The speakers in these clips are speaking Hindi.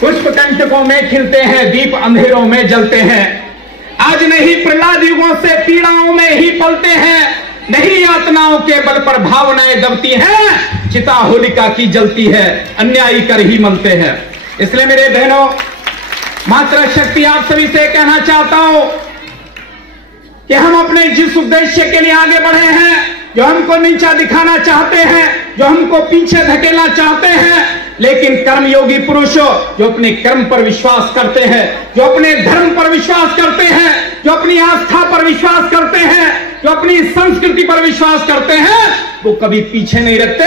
पुष्प कंटकों में खिलते हैं, दीप अंधेरों में जलते हैं। आज नहीं प्रहलाद युगों से पीड़ाओं में ही पलते हैं, नहीं यातनाओं के बल पर भावनाएं दबती हैं, चिता होलिका की जलती है, अन्यायी कर ही मलते हैं। इसलिए मेरे बहनों, मातृशक्ति आप सभी से कहना चाहता हूं कि हम अपने जिस उद्देश्य के लिए आगे बढ़े हैं, जो हमको नीचा दिखाना चाहते हैं, जो हमको पीछे धकेलना चाहते हैं, लेकिन कर्मयोगी पुरुष जो अपने कर्म पर विश्वास करते हैं, जो अपने धर्म पर विश्वास करते हैं, जो अपनी आस्था पर विश्वास करते हैं, जो अपनी संस्कृति पर विश्वास करते हैं, वो कभी पीछे नहीं रखते,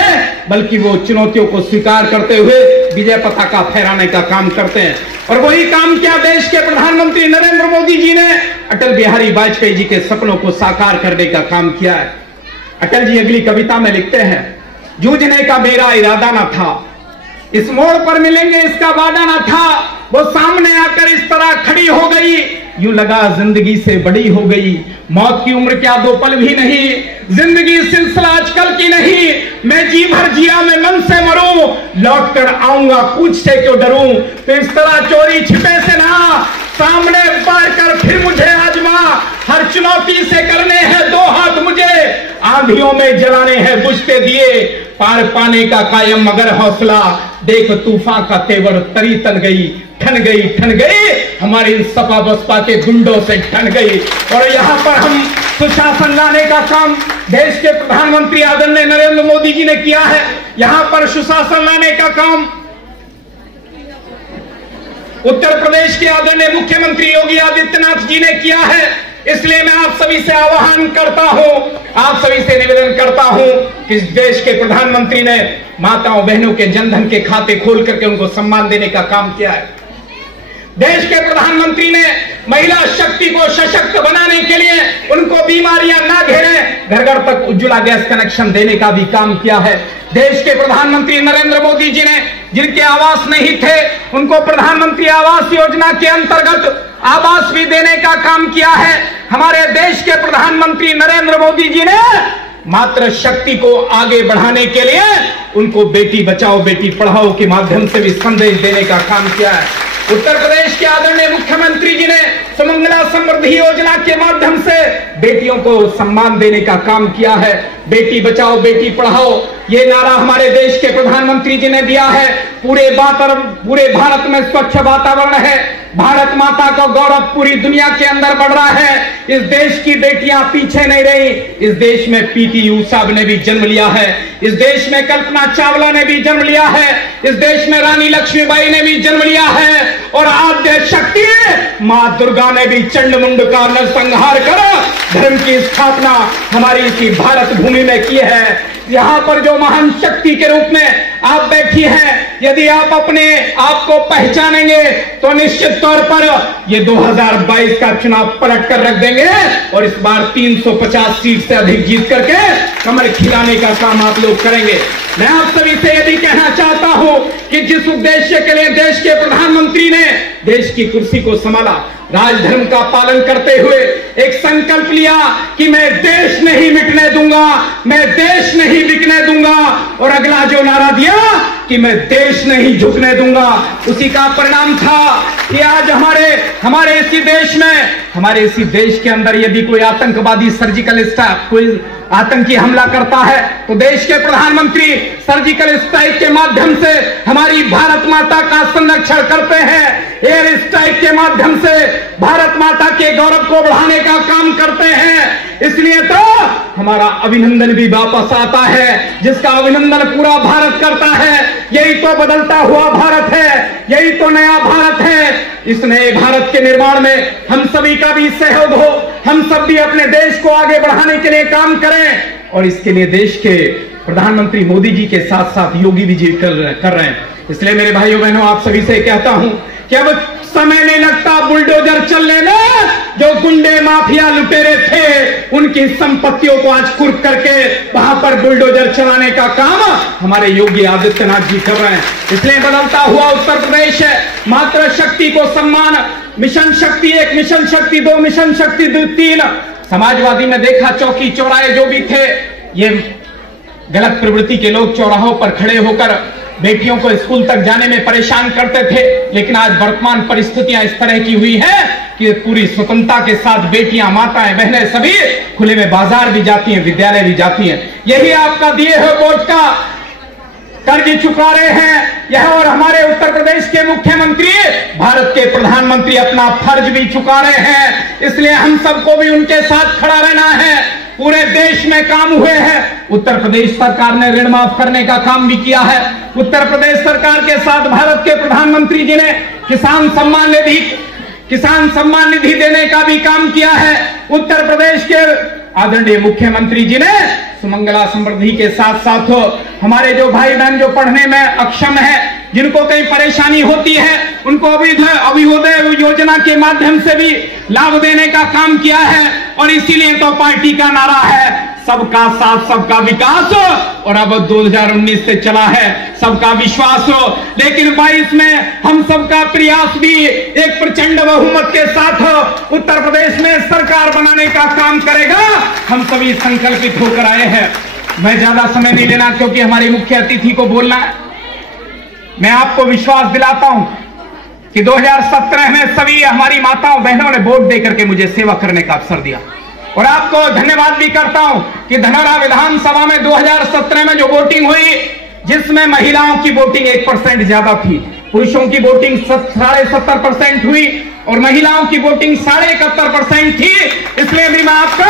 बल्कि वो चुनौतियों को स्वीकार करते हुए विजय पताका फहराने का काम करते हैं। और वही काम क्या देश के प्रधानमंत्री नरेंद्र मोदी जी ने अटल बिहारी वाजपेयी जी के सपनों को साकार करने का काम किया है। अटल जी अगली कविता में लिखते हैं, जूझने का मेरा इरादा न था, इस मोड़ पर मिलेंगे इसका वादा न था, वो सामने आकर इस तरह खड़ी हो गई, यूं लगा जिंदगी से बड़ी हो गई, मौत की उम्र क्या 2 पल भी नहीं, जिंदगी सिलसिला आजकल की नहीं, मैं जी भर जिया मैं मन से मरूं, लौट कर आऊंगा पूछ से क्यों डरूं, तो इस तरह चोरी छिपे से ना, सामने पार कर फिर मुझे आजमा, हर चुनौती से करने हैं 2 हाथ मुझे, आंधियों में जलाने हैं बुझते दिए, पार पाने का कायम मगर हौसला, देख तूफान का तेवर तरी तन गई, ठन गई ठन गई, हमारी सपा बसपा के गुंडों से ठन गई। और यहां पर हम सुशासन लाने का काम देश के प्रधानमंत्री आदरणीय नरेंद्र मोदी जी ने किया है। यहां पर सुशासन लाने का काम उत्तर प्रदेश के आदरणीय मुख्यमंत्री योगी आदित्यनाथ जी ने किया है। इसलिए मैं आप सभी से आह्वान करता हूं, आप सभी से निवेदन करता हूं कि इस देश के प्रधानमंत्री ने माताओं बहनों के जनधन के खाते खोल करके उनको सम्मान देने का काम किया है। देश के प्रधानमंत्री ने महिला शक्ति को सशक्त बनाने के लिए उनको बीमारियां ना घेरे, घर घर तक उज्ज्वला गैस कनेक्शन देने का भी काम किया है। देश के प्रधानमंत्री नरेंद्र मोदी जी ने जिनके आवास नहीं थे उनको प्रधानमंत्री आवास योजना के अंतर्गत आवास भी देने का काम किया है। हमारे देश के प्रधानमंत्री नरेंद्र मोदी जी ने मातृ शक्ति को आगे बढ़ाने के लिए उनको बेटी बचाओ बेटी पढ़ाओ के माध्यम से भी संदेश देने का काम किया है। उत्तर प्रदेश के आदरणीय मुख्यमंत्री जी ने सुमंगला समृद्धि योजना के माध्यम से बेटियों को सम्मान देने का काम किया है। बेटी बचाओ बेटी पढ़ाओ ये नारा हमारे देश के प्रधानमंत्री जी ने दिया है। पूरे भारत में स्वच्छ वातावरण है, भारत माता का गौरव पूरी दुनिया के अंदर बढ़ रहा है। इस देश की बेटियां पीछे नहीं रही। इस देश में पीटी ऊषा ने भी जन्म लिया है, इस देश में कल्पना चावला ने भी जन्म लिया है, इस देश में रानी लक्ष्मीबाई ने भी जन्म लिया है और आद्य शक्ति मां दुर्गा ने भी चंडमुंड का नरसंहार कर धर्म की स्थापना हमारी इसी भारत भूमि में की है। यहां पर जो महान शक्ति के रूप में आप बैठी हैं, यदि आप अपने आप को पहचानेंगे तो निश्चित तौर पर ये 2022 का चुनाव पलट कर रख देंगे और इस बार 350 सीट से अधिक जीत करके कमर खिलाने का काम आप लोग करेंगे। मैं आप सभी से यदि कहना चाहता हूं कि जिस उद्देश्य के लिए देश के प्रधानमंत्री ने देश की कुर्सी को संभाला, राजधर्म का पालन करते हुए एक संकल्प लिया कि मैं देश नहीं मिटने दूंगा, मैं देश नहीं बिकने दूंगा, और अगला जो नारा दिया कि मैं देश नहीं झुकने दूंगा, उसी का परिणाम था कि आज हमारे इसी देश के अंदर यदि कोई आतंकवादी सर्जिकल स्ट्राइक कोई आतंकी हमला करता है तो देश के प्रधानमंत्री सर्जिकल स्ट्राइक के माध्यम से हमारी भारत माता का संरक्षण करते हैं, एयर स्ट्राइक के माध्यम से भारत माता के गौरव को बढ़ाने का काम करते हैं। इसलिए तो हमारा अभिनंदन भी वापस आता है, जिसका अभिनंदन पूरा भारत करता है। यही तो बदलता हुआ भारत है, यही तो नया भारत है। इस नए भारत के निर्माण में हम सभी का भी सहयोग हो, हम सब भी अपने देश को आगे बढ़ाने के लिए काम करें, और इसके लिए देश के प्रधानमंत्री मोदी जी के साथ साथ योगी भी जी कर रहे हैं। इसलिए मेरे भाइयों बहनों आप सभी से कहता हूं कि अब समय नहीं लगता बुलडोजर चलने में। जो गुंडे माफिया लुटेरे थे उनकी संपत्तियों को आज कुर्क करके वहां पर बुलडोजर चलाने का काम हमारे योगी आदित्यनाथ जी कर रहे हैं। इसलिए बदलता हुआ उत्तर प्रदेश है, मातृ शक्ति को सम्मान, मिशन शक्ति 1, मिशन शक्ति 2, मिशन शक्ति 3। समाजवादी में देखा चौकी चौराहे जो भी थे, ये गलत प्रवृत्ति के लोग चौराहों पर खड़े होकर बेटियों को स्कूल तक जाने में परेशान करते थे, लेकिन आज वर्तमान परिस्थितियां इस तरह की हुई है कि पूरी स्वतंत्रता के साथ बेटियां, माताएं, बहनें सभी खुले में बाजार भी जाती हैं, विद्यालय भी जाती हैं। यही आपका दिए हुए वोट का कर्ज चुका रहे हैं यह, और हमारे उत्तर प्रदेश के मुख्यमंत्री, भारत के प्रधानमंत्री अपना फर्ज भी चुका रहे हैं। इसलिए हम सबको भी उनके साथ खड़ा रहना है। पूरे देश में काम हुए हैं। उत्तर प्रदेश सरकार ने ऋण माफ करने का काम भी किया है। उत्तर प्रदेश सरकार के साथ भारत के प्रधानमंत्री जी ने किसान सम्मान निधि देने का भी काम किया है। उत्तर प्रदेश के आदरणीय मुख्यमंत्री जी ने सुमंगला समृद्धि के साथ साथ हमारे जो भाई बहन जो पढ़ने में अक्षम है, जिनको कई परेशानी होती है, उनको अभियोदय योजना के माध्यम से भी लाभ देने का काम किया है। और इसीलिए तो पार्टी का नारा है सबका साथ सबका विकास हो, और अब 2019 से चला है सबका विश्वास हो। लेकिन 22 में हम सबका प्रयास भी एक प्रचंड बहुमत के साथ उत्तर प्रदेश में सरकार बनाने का काम करेगा। हम सभी संकल्पित होकर आए हैं। मैं ज्यादा समय नहीं लेना क्योंकि हमारी मुख्य अतिथि को बोलना है। मैं आपको विश्वास दिलाता हूं कि 2017 में सभी हमारी माताओं बहनों ने वोट देकर के मुझे सेवा करने का अवसर दिया, और आपको धन्यवाद भी करता हूं कि धनौरा विधानसभा में 2017 में जो वोटिंग हुई, जिसमें महिलाओं की वोटिंग 1% ज्यादा थी, पुरुषों की वोटिंग 70.5% हुई और महिलाओं की वोटिंग 71.5% थी। इसलिए भी मैं आपका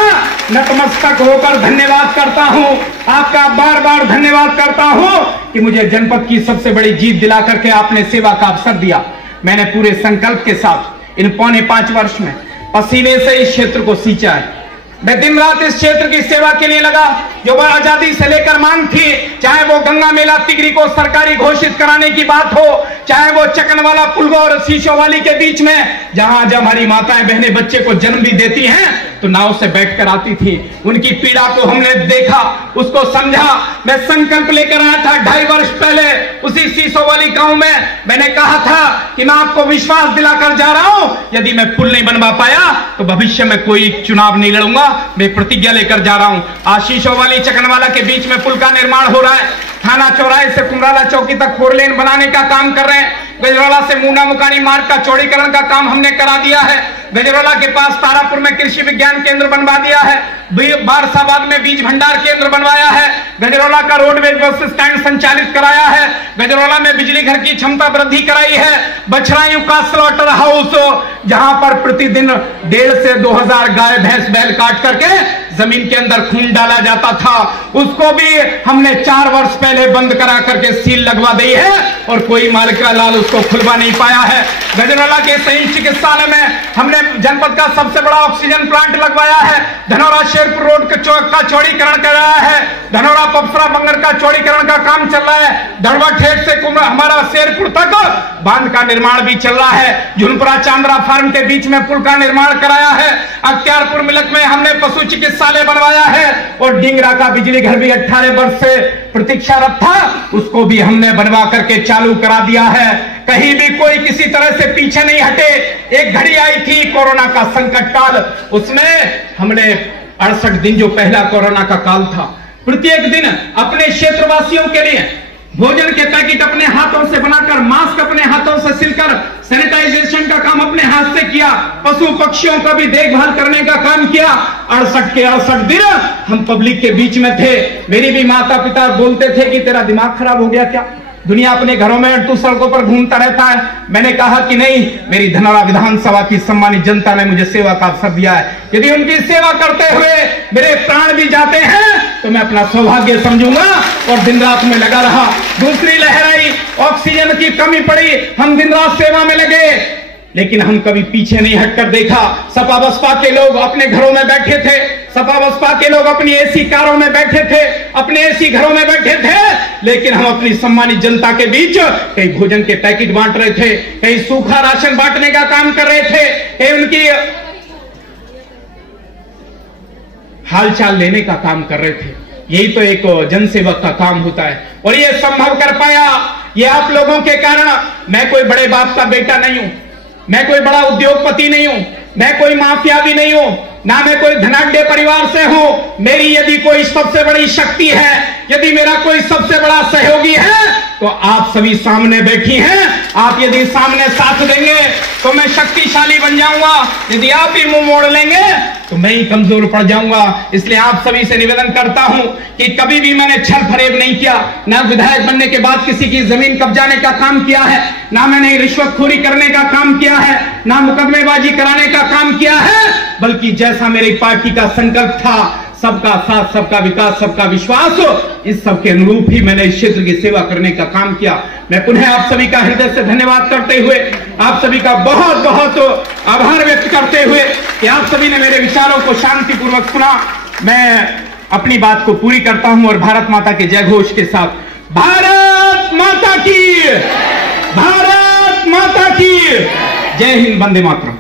नतमस्तक होकर धन्यवाद करता हूं, आपका बार बार धन्यवाद करता हूं कि मुझे जनपद की सबसे बड़ी जीत दिला करके आपने सेवा का अवसर दिया। मैंने पूरे संकल्प के साथ इन 4.5 वर्ष में पसीने से इस क्षेत्र को सींचा है। मैं दिन रात इस क्षेत्र की सेवा के लिए लगा। जो वह आजादी से लेकर मांग थी, चाहे वो गंगा मेला तिगरी को सरकारी घोषित कराने की बात हो, चाहे वो चकनवाला पुलगो और शीशोवाली के बीच में जहां जब हमारी माताएं बहनें बच्चे को जन्म भी देती हैं तो नाव से बैठकर आती थी, उनकी पीड़ा को हमने देखा, उसको समझा। मैं संकल्प लेकर आया था 2.5 वर्ष पहले उसी शीशोवाली गांव में। मैंने कहा था कि मैं आपको विश्वास दिलाकर जा रहा हूं, यदि मैं पुल नहीं बनवा पाया तो भविष्य में कोई चुनाव नहीं लड़ूंगा। मैं प्रतिज्ञा लेकर जा रहा हूं। आज शीशोवाली चकनवाला के बीच में पुल का निर्माण हो रहा है। थाना चौराहे से कुमराला चौकी तक 4 लेन बनाने का काम कर रहे हैं। गजरौला से मुंडा मुकानी मार्ग का चौड़ीकरण का काम हमने करा दिया है। गजरौला के पास तारापुर में कृषि विज्ञान केंद्र बनवा दिया है। बारसाबाद में बीज भंडार केंद्र बनवाया है। गजरौला का रोडवेज बस स्टैंड संचालित कराया है। गजरौला में बिजली घर की क्षमता वृद्धि कराई है। बछरायू का स्लॉटर हाउस, जहां पर प्रतिदिन 1,500 से 2,000 गाय भैंस बैल काट करके जमीन के अंदर खून डाला जाता था, उसको भी हमने 4 वर्ष पहले बंद करा करके सील लगवा दी है और कोई मालिका लाल उसको खुलवा नहीं पाया है। गजरौला के संयुक्त चिकित्सालय में हमने जनपद का सबसे बड़ा ऑक्सीजन प्लांट लगवाया है। धनौरा शेरपुर रोड का चौड़ीकरण कराया है। धनौरा पपसरा बंगर का चौड़ीकरण का काम चल रहा है। धड़वा ठेठ से हमारा शेरपुर तक बांध का निर्माण भी चल रहा है। झुनपुरा चांद्रा फार्म के बीच में पुल का निर्माण कराया है। अख्तियारपुर मिलक में हमने पशु चिकित्सालय बनवाया है और डिंगरा का बिजली घर भी 18 वर्ष से प्रतीक्षारत था, उसको भी हमने बनवा करके चालू करा दिया है। कहीं भी कोई किसी तरह से पीछे नहीं हटे। एक घड़ी आई थी कोरोना का संकट काल, उसमें हमने 68 दिन जो पहला कोरोना का काल था, प्रत्येक दिन अपने क्षेत्रवासियों के लिए भोजन के पैकेट अपने हाथों से बनाकर, मास्क अपने हाथों से सिलकर, सैनिटाइजेशन का काम अपने हाथ से किया, पशु पक्षियों का भी देखभाल करने का काम किया। 68 के 68 दिन हम पब्लिक के बीच में थे। मेरी भी माता पिता बोलते थे कि तेरा दिमाग खराब हो गया क्या, दुनिया अपने घरों में तू सड़कों पर घूमता रहता है। मैंने कहा कि नहीं, मेरी धनौरा विधानसभा की सम्मानित जनता ने मुझे सेवा का अवसर दिया है। यदि उनकी सेवा करते हुए मेरे प्राण भी जाते हैं तो मैं अपना सौभाग्य समझूंगा और दिन रात में लगा रहा। दूसरी लहर आई, ऑक्सीजन की कमी पड़ी, हम दिन रात सेवा में लगे, लेकिन हम कभी पीछे नहीं हटकर देखा। सपा बसपा के लोग अपने घरों में बैठे थे, सपा बसपा के लोग अपनी एसी कारों में बैठे थे, अपने एसी घरों में बैठे थे, लेकिन हम अपनी सम्मानित जनता के बीच कहीं भोजन के पैकेट बांट रहे थे, कहीं सूखा राशन बांटने का काम कर रहे थे, कहीं उनकी हालचाल लेने का काम कर रहे थे। यही तो एक जनसेवक का काम होता है और ये संभव कर पाया ये आप लोगों के कारण। मैं कोई बड़े बाप का बेटा नहीं हूं, मैं कोई बड़ा उद्योगपति नहीं हूं, मैं कोई माफिया भी नहीं हूं, ना मैं कोई धनाढ्य परिवार से हूं। मेरी यदि कोई सबसे बड़ी शक्ति है, यदि मेरा कोई सबसे बड़ा सहयोगी है तो आप सभी सामने बैठी हैं, आप यदि सामने साथ देंगे तो मैं शक्तिशाली बन जाऊंगा, यदि आप ही मुंह मोड़ लेंगे तो मैं ही कमजोर पड़ जाऊंगा। इसलिए आप सभी से निवेदन करता हूं कि कभी भी मैंने छल फरेब नहीं किया, ना विधायक बनने के बाद किसी की जमीन कब्जाने का काम किया है, ना मैंने रिश्वतखोरी करने का काम किया है, ना मुकदमेबाजी कराने का काम किया है, बल्कि जैसा मेरी पार्टी का संकल्प था, सबका साथ, सबका विकास, सबका विश्वास, इस सब के अनुरूप ही मैंने इस क्षेत्र की सेवा करने का काम किया। मैं पुनः आप सभी का हृदय से धन्यवाद करते हुए, आप सभी का बहुत बहुत आभार व्यक्त करते हुए कि आप सभी ने मेरे विचारों को शांतिपूर्वक सुना, मैं अपनी बात को पूरी करता हूं और भारत माता के जय घोष के साथ भारत माता की, भारत माता की जय हिंद, वंदे मातरम।